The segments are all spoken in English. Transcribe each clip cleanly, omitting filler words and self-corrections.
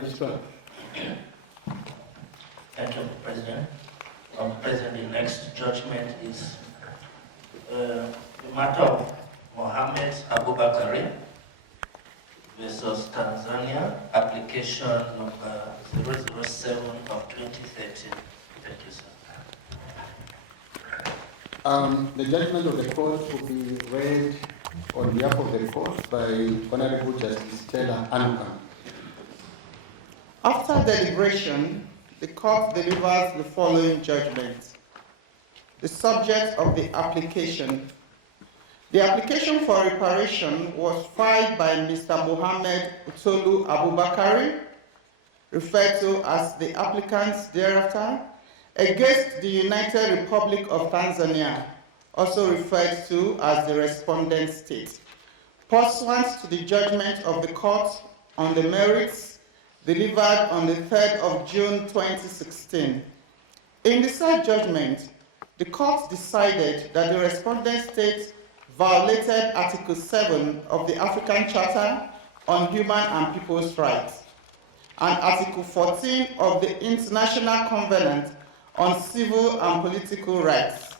Registrar. Thank you, President. President, the next judgment is the matter of Mohamed Abubakari versus Tanzania, application number 007 of 2013. Thank you, sir. The judgment of the court will be read on behalf of the court by Honorable Justice Stella Anuka. After deliberation, the court delivers the following judgment. The subject of the application. The application for reparation was filed by Mr. Mohamed Abubakari, referred to as the applicant thereafter, against the United Republic of Tanzania, also referred to as the respondent state, pursuant to the judgment of the court on the merits delivered on the 3rd of June 2016. In the said judgment, the court decided that the respondent state violated Article 7 of the African Charter on Human and People's Rights and Article 14 of the International Covenant on Civil and Political Rights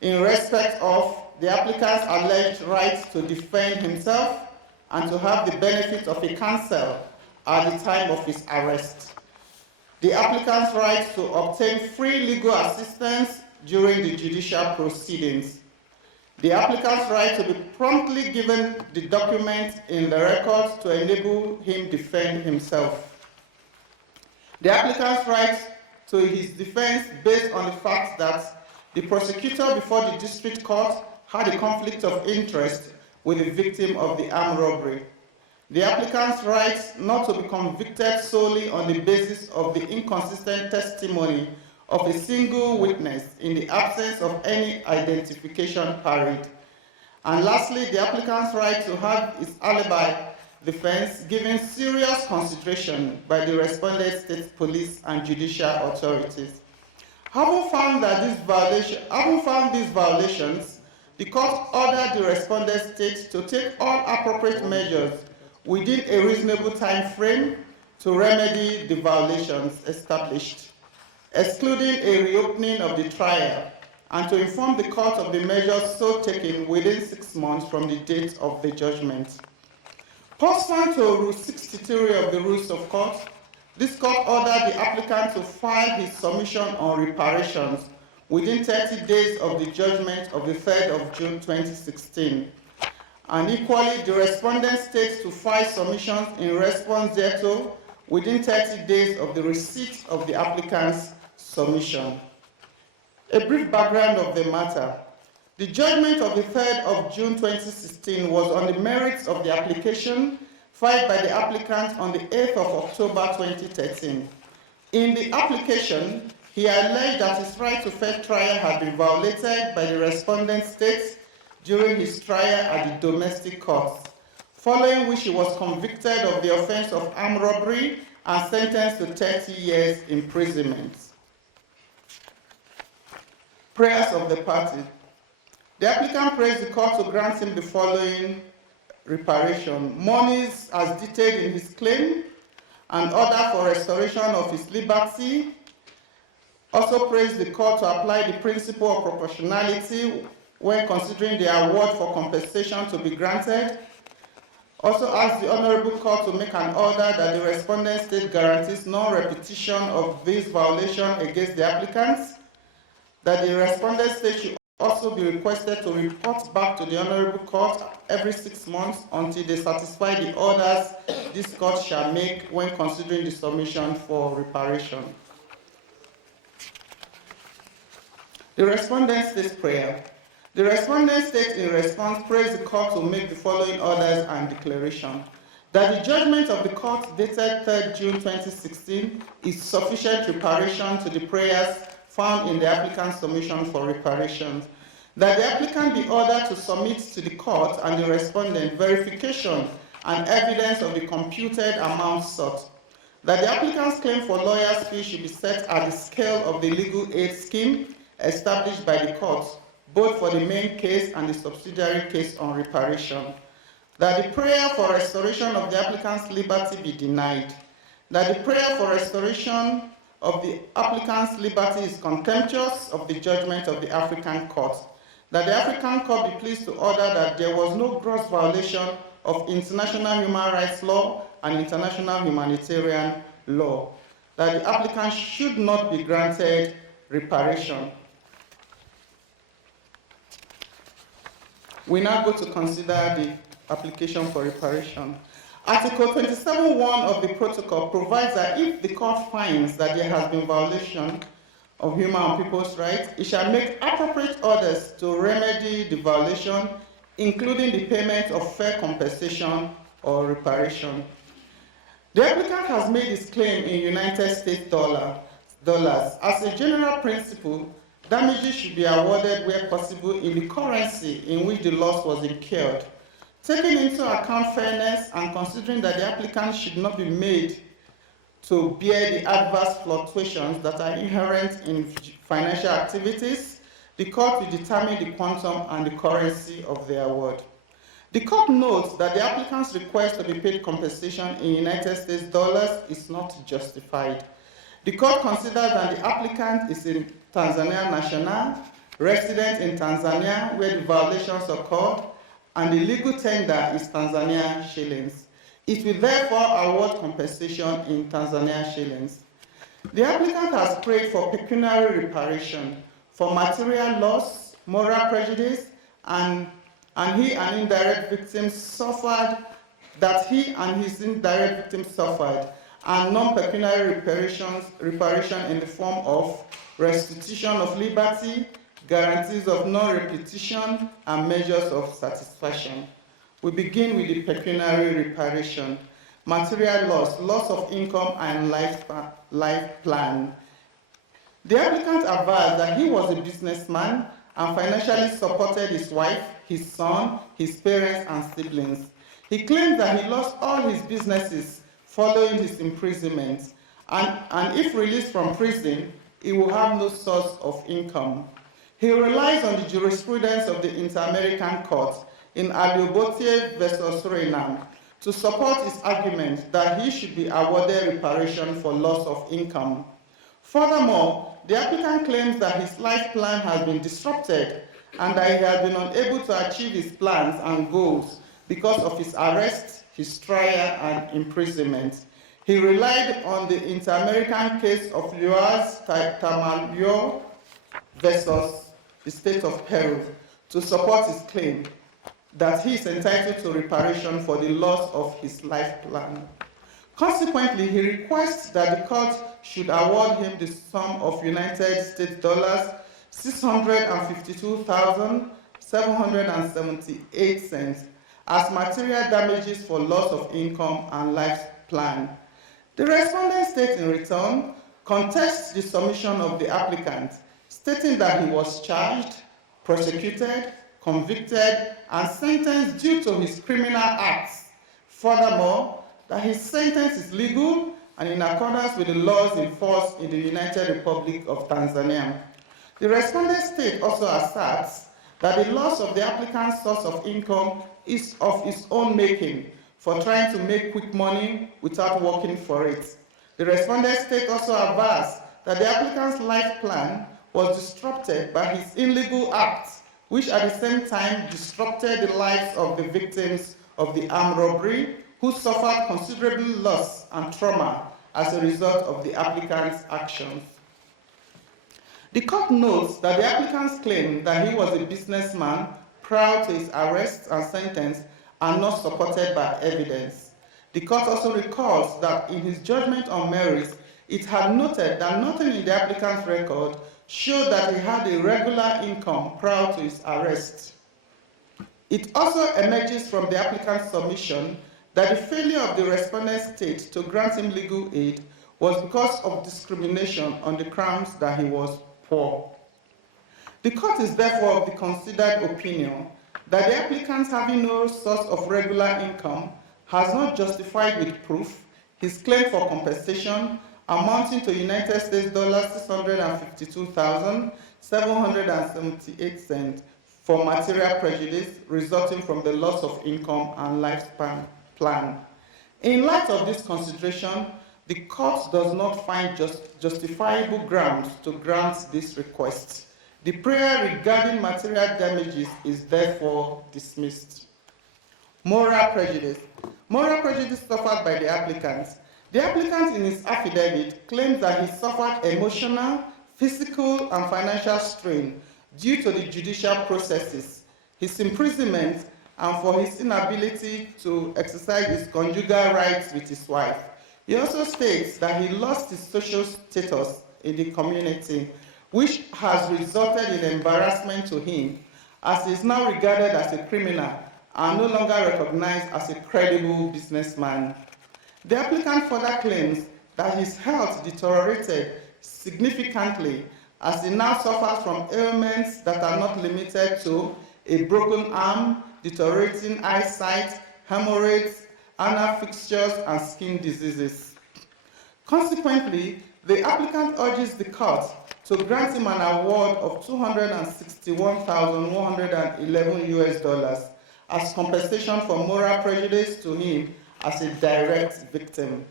in respect of the applicant's alleged right to defend himself and to have the benefit of a counsel at the time of his arrest, the applicant's right to obtain free legal assistance during the judicial proceedings, the applicant's right to be promptly given the document in the record to enable him defend himself, the applicant's right to his defense based on the fact that the prosecutor before the district court had a conflict of interest with the victim of the armed robbery, the applicant's right not to be convicted solely on the basis of the inconsistent testimony of a single witness in the absence of any identification parried, and lastly, the applicant's right to have his alibi defense given serious consideration by the respondent state police and judicial authorities. Having found these violations, the court ordered the respondent state to take all appropriate measures within a reasonable time frame to remedy the violations established, excluding a reopening of the trial, and to inform the court of the measures so taken within 6 months from the date of the judgment. Pursuant to Rule 63 of the Rules of Court, this court ordered the applicant to file his submission on reparations within 30 days of the judgment of the 3rd of June 2016, and equally the respondent state to file submissions in response thereto within 30 days of the receipt of the applicant's submission. A brief background of the matter. The judgment of the 3rd of June 2016 was on the merits of the application filed by the applicant on the 8th of October 2013. In the application, he alleged that his right to fair trial had been violated by the respondent state during his trial at the domestic courts, following which he was convicted of the offense of armed robbery and sentenced to 30 years imprisonment. Prayers of the party. The applicant prays the court to grant him the following reparation: monies as detailed in his claim, and order for restoration of his liberty. Also prays the court to apply the principle of proportionality when considering the award for compensation to be granted. Also asks the Honorable Court to make an order that the respondent state guarantees no repetition of this violation against the applicants, that the respondent state should also be requested to report back to the Honorable Court every 6 months until they satisfy the orders this court shall make when considering the submission for reparation. The respondent state's prayer. The respondent state in response prays the court to make the following orders and declaration: that the judgment of the court dated 3rd June 2016 is sufficient reparation to the prayers found in the applicant's submission for reparations, that the applicant be ordered to submit to the court and the respondent verification and evidence of the computed amount sought, that the applicant's claim for lawyer's fee should be set at the scale of the legal aid scheme established by the court, both for the main case and the subsidiary case on reparation, that the prayer for restoration of the applicant's liberty be denied, that the prayer for restoration of the applicant's liberty is contemptuous of the judgment of the African court, that the African court be pleased to order that there was no gross violation of international human rights law and international humanitarian law, that the applicant should not be granted reparation. We now go to consider the application for reparation. Article 27.1 of the protocol provides that if the court finds that there has been violation of human and people's rights, it shall make appropriate orders to remedy the violation, including the payment of fair compensation or reparation. The applicant has made his claim in United States dollars. As a general principle, damages should be awarded where possible in the currency in which the loss was incurred. Taking into account fairness and considering that the applicant should not be made to bear the adverse fluctuations that are inherent in financial activities, the court will determine the quantum and the currency of the award. The court notes that the applicant's request to be paid compensation in United States dollars is not justified. The court considers that the applicant is a Tanzania national, resident in Tanzania where the violations occurred, and the legal tender is Tanzania shillings. It will therefore award compensation in Tanzania shillings. The applicant has prayed for pecuniary reparation for material loss, moral prejudice, and his indirect victims suffered, and non-pecuniary reparation in the form of restitution of liberty, guarantees of non-repetition, and measures of satisfaction. We begin with the pecuniary reparation. Material loss, loss of income, and life plan. The applicant avers that he was a businessman and financially supported his wife, his son, his parents, and siblings. He claims that he lost all his businesses following his imprisonment, and if released from prison, he will have no source of income. He relies on the jurisprudence of the Inter-American Court in Abubakari versus Suriname to support his argument that he should be awarded reparation for loss of income. Furthermore, the applicant claims that his life plan has been disrupted and that he has been unable to achieve his plans and goals because of his arrest, his trial, and imprisonment. He relied on the Inter-American case of Luas Tamayo versus the state of Peru to support his claim that he is entitled to reparation for the loss of his life plan. Consequently, he requests that the court should award him the sum of United States dollars $652,778 as material damages for loss of income and life plan. The respondent state in return contests the submission of the applicant, stating that he was charged, prosecuted, convicted, and sentenced due to his criminal acts. Furthermore, that his sentence is legal and in accordance with the laws in force in the United Republic of Tanzania. The respondent state also asserts that the loss of the applicant's source of income is of his own making for trying to make quick money without working for it. The respondent state also avers that the applicant's life plan was disrupted by his illegal acts, which at the same time disrupted the lives of the victims of the armed robbery, who suffered considerable loss and trauma as a result of the applicant's actions. The court notes that the applicant's claim that he was a businessman prior to his arrest and sentence are not supported by evidence. The court also recalls that in his judgment on merits, it had noted that nothing in the applicant's record showed that he had a regular income prior to his arrest. It also emerges from the applicant's submission that the failure of the respondent state to grant him legal aid was because of discrimination on the grounds that he was poor. The court is therefore of the considered opinion that the applicant having no source of regular income has not justified with proof his claim for compensation amounting to United States dollars $652,778 for material prejudice resulting from the loss of income and lifespan plan. In light of this consideration, the court does not find justifiable grounds to grant this request. The prayer regarding material damages is therefore dismissed. Moral prejudice. Moral prejudice suffered by the applicant. The applicant in his affidavit claims that he suffered emotional, physical, and financial strain due to the judicial processes, his imprisonment, and for his inability to exercise his conjugal rights with his wife. He also states that he lost his social status in the community, which has resulted in embarrassment to him, as he is now regarded as a criminal and no longer recognized as a credible businessman. The applicant further claims that his health deteriorated significantly as he now suffers from ailments that are not limited to a broken arm, deteriorating eyesight, hemorrhoids, anal fixtures, and skin diseases. Consequently, the applicant urges the court to grant him an award of $261,111 as compensation for moral prejudice to him as a direct victim.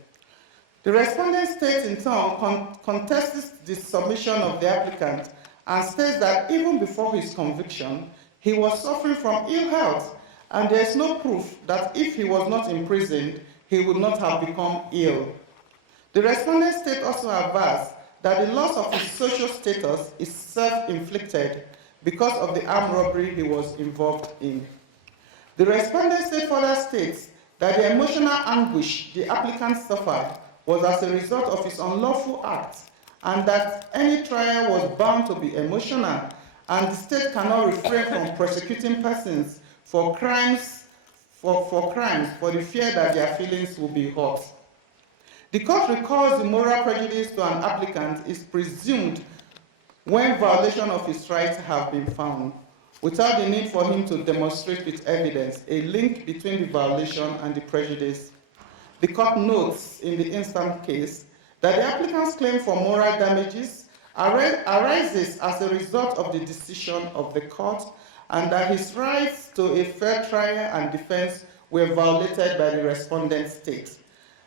The respondent states in turn contests the submission of the applicant and states that even before his conviction, he was suffering from ill health, and there is no proof that if he was not imprisoned, he would not have become ill. The respondent state also avers that the loss of his social status is self-inflicted because of the armed robbery he was involved in. The respondent state further states that the emotional anguish the applicant suffered was as a result of his unlawful acts, and that any trial was bound to be emotional, and the state cannot refrain from prosecuting persons for crimes for the fear that their feelings will be hurt. The court recalls the moral prejudice to an applicant is presumed when violation of his rights have been found, without the need for him to demonstrate with evidence a link between the violation and the prejudice. The court notes in the instant case that the applicant's claim for moral damages arises as a result of the decision of the court, and that his rights to a fair trial and defense were violated by the respondent state.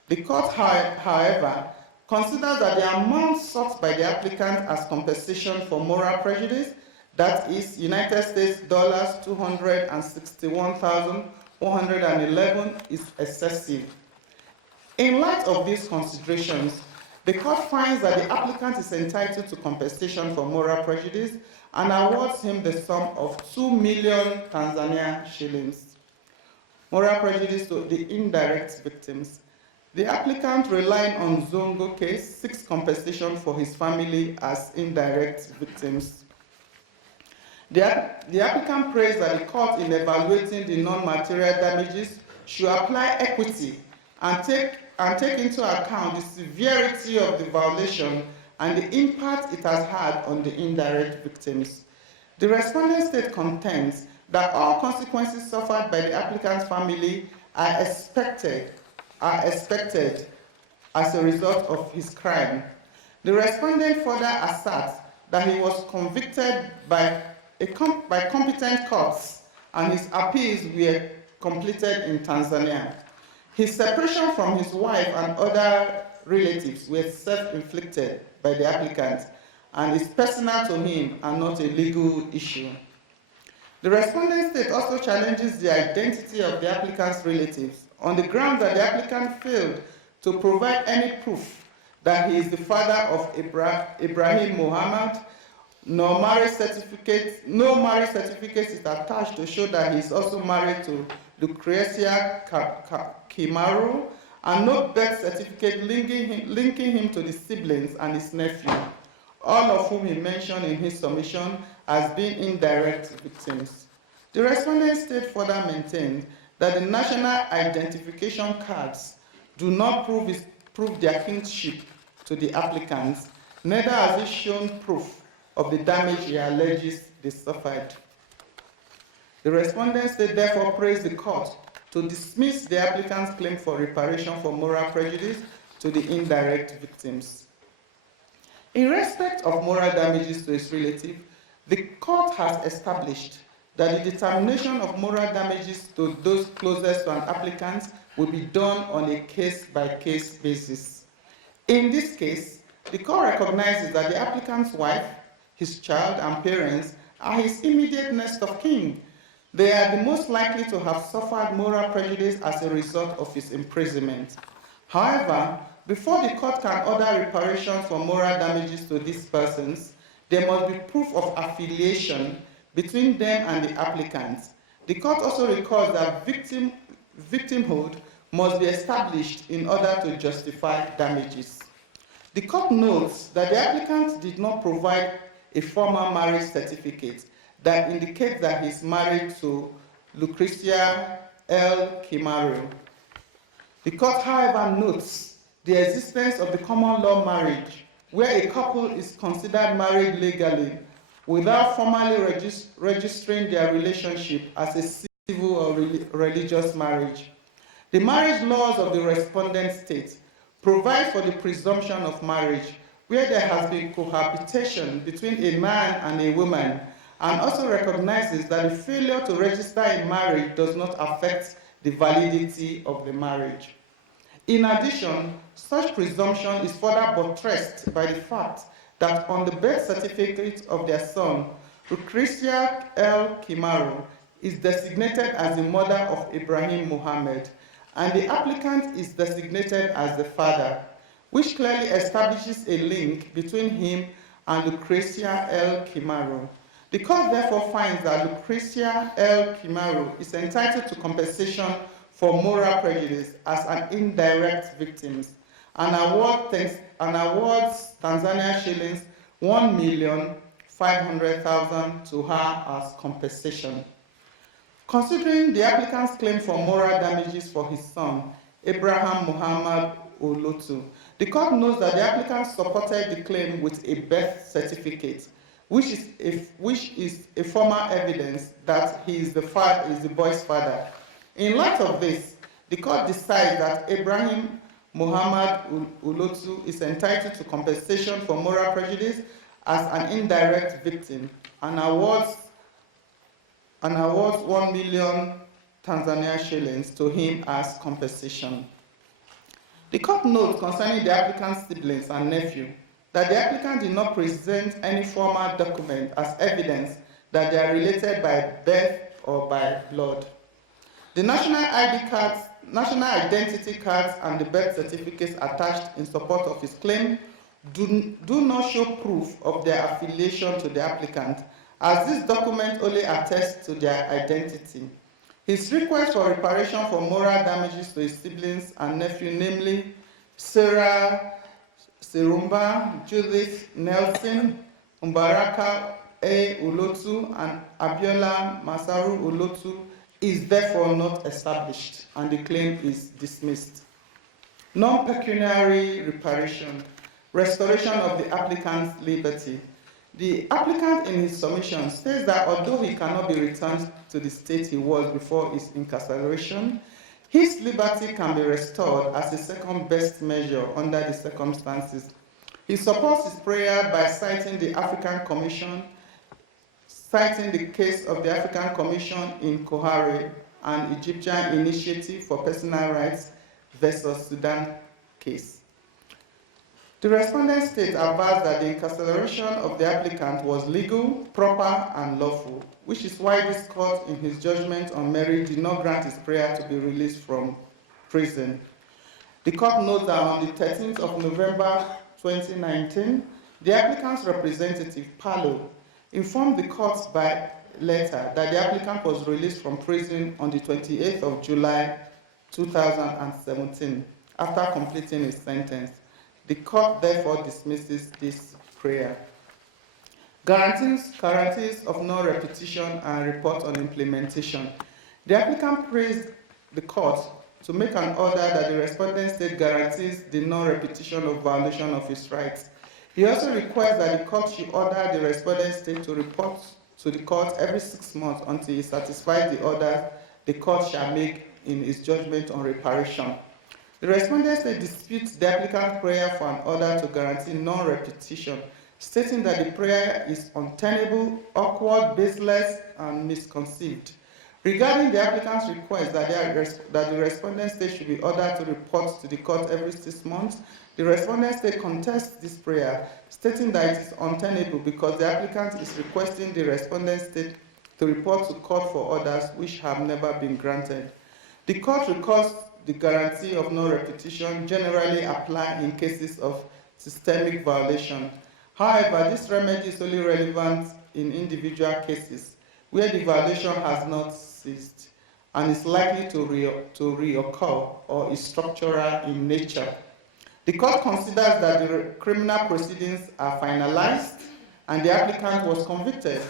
The court, however, considers that the amount sought by the applicant as compensation for moral prejudice, that is United States dollars $261,111, is excessive. In light of these considerations, the court finds that the applicant is entitled to compensation for moral prejudice and awards him the sum of 2 million Tanzania shillings. Moral prejudice to the indirect victims. The applicant, relying on Zongo case, seeks compensation for his family as indirect victims. The applicant prays that the court, in evaluating the non-material damages, should apply equity and take into account the severity of the violation and the impact it has had on the indirect victims. The respondent state contends that all consequences suffered by the applicant's family are expected as a result of his crime. The respondent further asserts that he was convicted by competent courts and his appeals were completed in Tanzania. His separation from his wife and other relatives were self-inflicted by the applicant and is personal to him and not a legal issue. The respondent state also challenges the identity of the applicant's relatives on the ground that the applicant failed to provide any proof that he is the father of Ibrahim Mohamed. No marriage certificate is attached to show that he is also married to Lucrecia Kimaru, and no birth certificate linking him to the siblings and his nephew, all of whom he mentioned in his submission as being indirect victims. The respondent state further maintained that the national identification cards do not prove their kinship to the applicants, neither has it shown proof of the damage he alleges they suffered. The respondent state therefore prays the court to dismiss the applicant's claim for reparation for moral prejudice to the indirect victims. In respect of moral damages to his relative, the court has established that the determination of moral damages to those closest to an applicant will be done on a case-by-case basis. In this case, the court recognizes that the applicant's wife, his child, and parents are his immediate next of kin. They are the most likely to have suffered moral prejudice as a result of his imprisonment. However, before the court can order reparations for moral damages to these persons, there must be proof of affiliation between them and the applicants. The court also recalls that victimhood must be established in order to justify damages. The court notes that the applicant did not provide a formal marriage certificate that indicates that he is married to Lucrecia L. Kimaru. The court, however, notes the existence of the common law marriage, where a couple is considered married legally without formally registering their relationship as a civil or religious marriage. The marriage laws of the respondent state provide for the presumption of marriage where there has been cohabitation between a man and a woman, and also recognizes that the failure to register a marriage does not affect the validity of the marriage. In addition, such presumption is further buttressed by the fact that on the birth certificate of their son, Lucrecia L. Kimaru is designated as the mother of Ibrahim Mohamed, and the applicant is designated as the father, which clearly establishes a link between him and Lucrecia L. Kimaru. The court therefore finds that Lucrecia L. Kimaru is entitled to compensation for moral prejudice as an indirect victim, and awards Tanzania shillings 1,500,000 to her as compensation. Considering the applicant's claim for moral damages for his son, Abraham Muhammad Olotu, the court notes that the applicant supported the claim with a birth certificate, which is a formal evidence that he is the boy's father. In light of this, the court decides that Ibrahim Muhammad Olotu is entitled to compensation for moral prejudice as an indirect victim and awards 1 million Tanzania shillings to him as compensation. The court notes concerning the applicant's siblings and nephew that the applicant did not present any formal document as evidence that they are related by birth or by blood. The national identity cards and the birth certificates attached in support of his claim do not show proof of their affiliation to the applicant, as this document only attests to their identity. His request for reparation for moral damages to his siblings and nephew, namely Sarah Serumba, Judith Nelson, Umbaraka A. Olotu, and Abiola Masaru Olotu, is therefore not established, and the claim is dismissed. Non-pecuniary reparation, restoration of the applicant's liberty. The applicant in his submission says that although he cannot be returned to the state he was before his incarceration, his liberty can be restored as a second best measure under the circumstances. He supports his prayer by citing the African Commission, citing the case of the African Commission in Kohare, an Egyptian initiative for personal rights versus Sudan case. The respondent state advised that the incarceration of the applicant was legal, proper, and lawful, which is why this court, in his judgment on merit, did not grant his prayer to be released from prison. The court notes that on the 13th of November 2019, the applicant's representative, Palo, informed the court by letter that the applicant was released from prison on the 28th of July 2017 after completing his sentence. The court therefore dismisses this prayer. Guarantees of non-repetition and report on implementation. The applicant praised the court to make an order that the respondent state guarantees the non-repetition of violation of his rights. He also requests that the court should order the respondent state to report to the court every 6 months until he satisfies the order the court shall make in its judgment on reparation. The respondent state disputes the applicant's prayer for an order to guarantee non-repetition, stating that the prayer is untenable, awkward, baseless, and misconceived. Regarding the applicant's request that the respondent state should be ordered to report to the court every 6 months, the respondent state contests this prayer, stating that it is untenable because the applicant is requesting the respondent state to report to court for orders which have never been granted. The court records the guarantee of no repetition generally apply in cases of systemic violation. However, this remedy is only relevant in individual cases where the violation has not ceased and is likely to reoccur or is structural in nature. The court considers that the criminal proceedings are finalized and the applicant was convicted.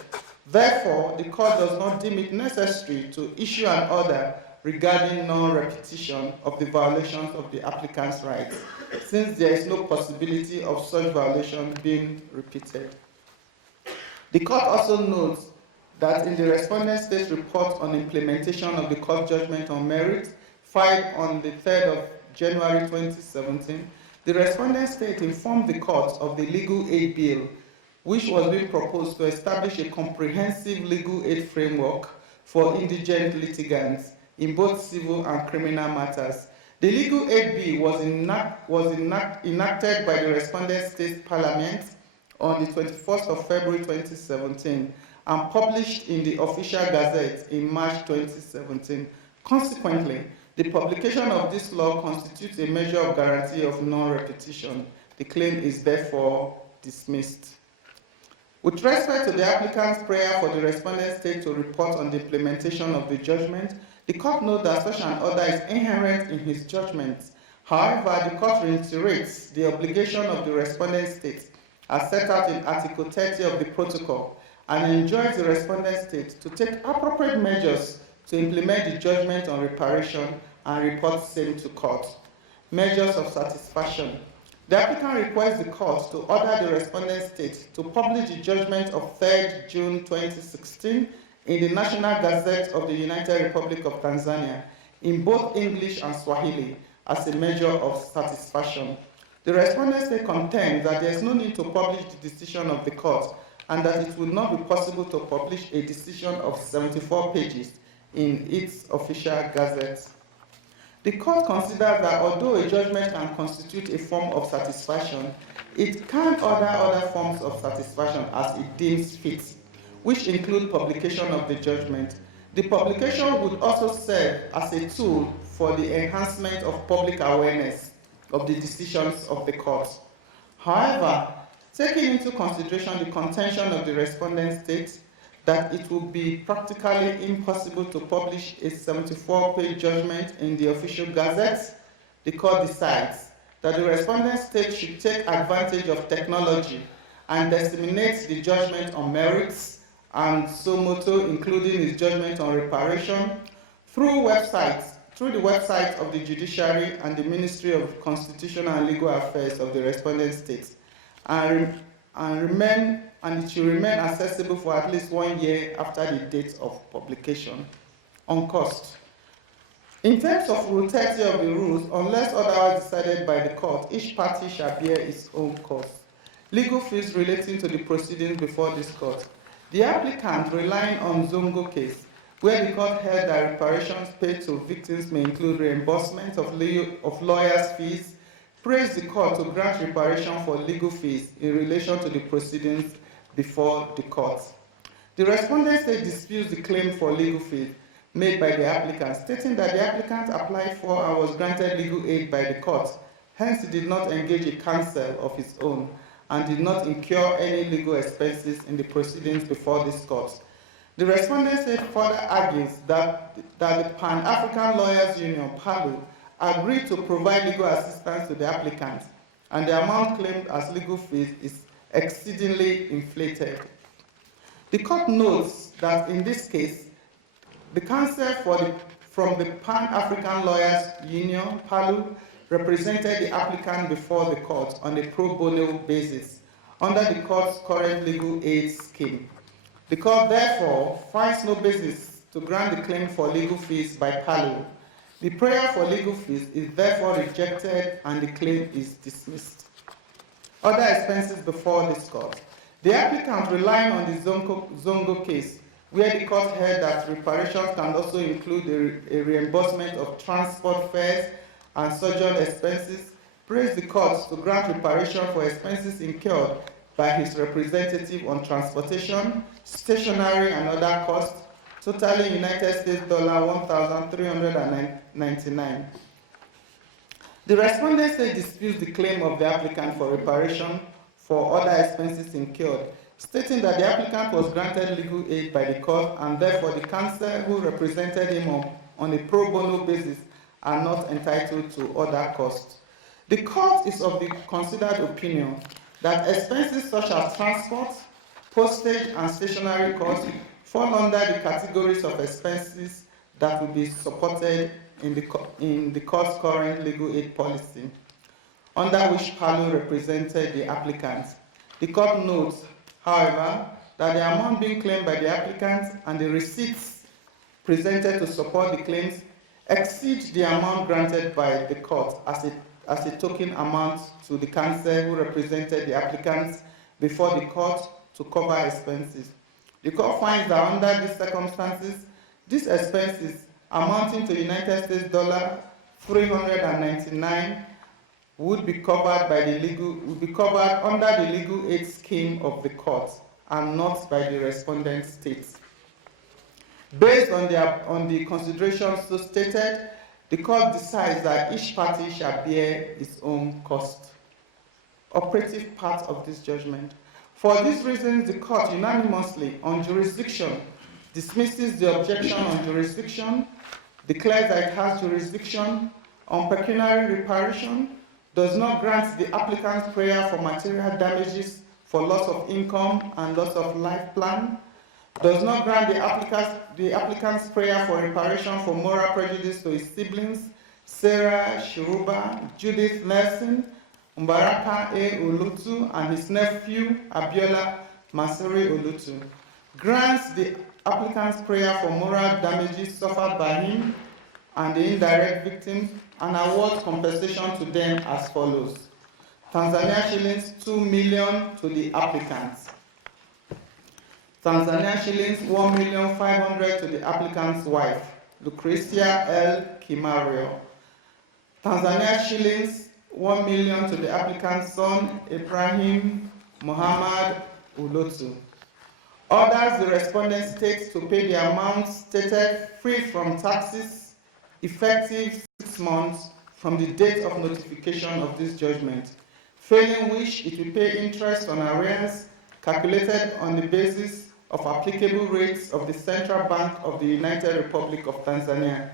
Therefore, the court does not deem it necessary to issue an order regarding non-repetition of the violations of the applicant's rights, since there is no possibility of such violation being repeated. The court also notes that in the respondent state's report on implementation of the court judgment on merit, filed on the 3rd of January 2017, the respondent state informed the court of the legal aid bill, which was being proposed to establish a comprehensive legal aid framework for indigent litigants in both civil and criminal matters. The legal aid bill was enacted by the respondent state parliament on the 21st of February 2017 and published in the official gazette in March 2017. Consequently, the publication of this law constitutes a measure of guarantee of non-repetition. The claim is therefore dismissed. With respect to the applicant's prayer for the respondent state to report on the implementation of the judgment, the court notes that such an order is inherent in his judgment. However, the court reiterates the obligation of the respondent state as set out in Article 30 of the protocol and enjoins the respondent state to take appropriate measures to implement the judgment on reparation and report same to court. Measures of satisfaction. The applicant requests the court to order the respondent state to publish the judgment of 3rd June 2016 in the National Gazette of the United Republic of Tanzania in both English and Swahili as a measure of satisfaction. The respondent state contends that there is no need to publish the decision of the court and that it will not be possible to publish a decision of 74 pages in its official gazette. The court considers that although a judgment can constitute a form of satisfaction, it can order other forms of satisfaction as it deems fit, which include publication of the judgment. The publication would also serve as a tool for the enhancement of public awareness of the decisions of the court. However, taking into consideration the contention of the respondent state that it would be practically impossible to publish a 74-page judgment in the official gazette, the court decides that the respondent state should take advantage of technology and disseminate the judgment on merits and so moto, including his judgment on reparation, through the website of the judiciary and the Ministry of Constitutional and Legal Affairs of the respondent states, and it should remain accessible for at least 1 year after the date of publication. On cost. In terms of Rule 30 of the rules, unless otherwise decided by the court, each party shall bear its own cost. Legal fees relating to the proceedings before this court. The applicant, relying on Zongo case, where the court held that reparations paid to victims may include reimbursement of lawyers' fees, praised the court to grant reparation for legal fees in relation to the proceedings before the court. The respondent state disputes the claim for legal fees made by the applicant, stating that the applicant applied for and was granted legal aid by the court, hence he did not engage in counsel of his own and did not incur any legal expenses in the proceedings before this court. The respondent state further argues that the Pan-African Lawyers Union, PALU, agreed to provide legal assistance to the applicant, and the amount claimed as legal fees is exceedingly inflated. The court notes that in this case, the counsel from the Pan-African Lawyers Union, PALU, represented the applicant before the court on a pro bono basis under the court's current legal aid scheme. The court therefore finds no basis to grant the claim for legal fees by PALU. The prayer for legal fees is therefore rejected and the claim is dismissed. Other expenses before this court. The applicant relying on the Zongo case, where the court held that reparations can also include a reimbursement of transport fares and sojourn expenses, praised the court to grant reparation for expenses incurred by his representative on transportation, stationery, and other costs, totaling United States $1,399. The respondent state disputes the claim of the applicant for reparation for other expenses incurred, stating that the applicant was granted legal aid by the court and therefore the counsel who represented him on a pro bono basis are not entitled to other costs. The court is of the considered opinion that expenses such as transport, postage, and stationery costs fall under the categories of expenses that will be supported in the court's current legal aid policy, under which Palu represented the applicant. The court notes, however, that the amount being claimed by the applicant and the receipts presented to support the claims exceed the amount granted by the court as a token amount to the counsel who represented the applicant before the court to cover expenses. The court finds that under these circumstances, these expenses amounting to United States $399 would be covered under the legal aid scheme of the court and not by the respondent states. Based on the considerations so stated, the court decides that each party shall bear its own cost. Operative part of this judgment. For these reasons, the court unanimously on jurisdiction dismisses the objection on jurisdiction, declares that it has jurisdiction on pecuniary reparation, does not grant the applicant's prayer for material damages for loss of income and loss of life plan, does not grant the applicant's prayer for reparation for moral prejudice to his siblings, Sarah Shiruba, Judith Nelson, Mbaraka A. Olutu, and his nephew, Abiola Masiri Olutu, grants the applicant's prayer for moral damages suffered by him and the indirect victims, and awards compensation to them as follows. Tanzania shillings 2 million to the applicants. Tanzania shillings 1,500,000 to the applicant's wife, Lucrecia L. Kimario. Tanzania shillings 1 million to the applicant's son, Ibrahim Mohamed Ulotu. Orders the respondent states to pay the amount stated free from taxes effective 6 months from the date of notification of this judgment, failing which it will pay interest on arrears calculated on the basis of applicable rates of the Central Bank of the United Republic of Tanzania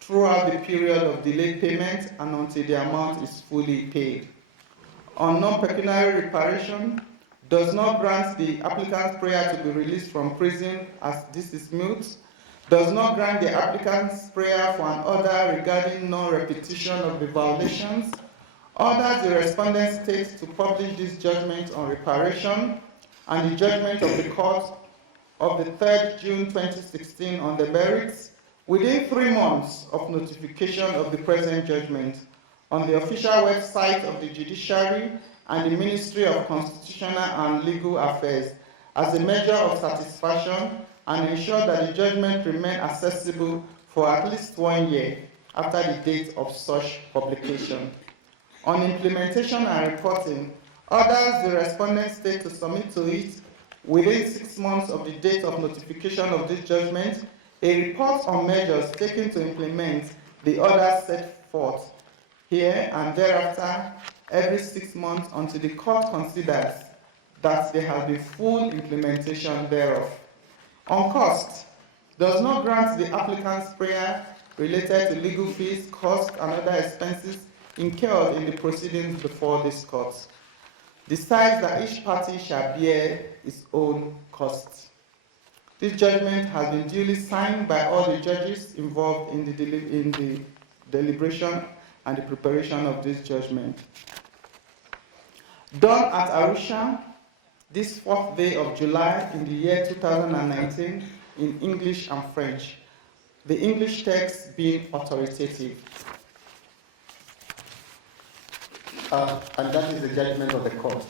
throughout the period of delayed payment and until the amount is fully paid. On non-pecuniary reparation, does not grant the applicant's prayer to be released from prison as this is moot, does not grant the applicant's prayer for an order regarding non-repetition of the violations, orders the respondent state to publish this judgment on reparation and the judgment of the court of the 3rd June 2016 on the merits within 3 months of notification of the present judgment on the official website of the Judiciary and the Ministry of Constitutional and Legal Affairs as a measure of satisfaction and ensure that the judgment remain accessible for at least 1 year after the date of such publication. On implementation and reporting, orders the respondent state to submit to it within 6 months of the date of notification of this judgment a report on measures taken to implement the orders set forth here and thereafter every 6 months until the court considers that there has been full implementation thereof. On cost, does not grant the applicant's prayer related to legal fees, costs, and other expenses incurred in the proceedings before this court. Decides that each party shall bear its own costs. This judgment has been duly signed by all the judges involved in the deliberation and the preparation of this judgment. Done at Arusha, this 4th day of July in the year 2019 in English and French, the English text being authoritative. and that is the judgment of the court.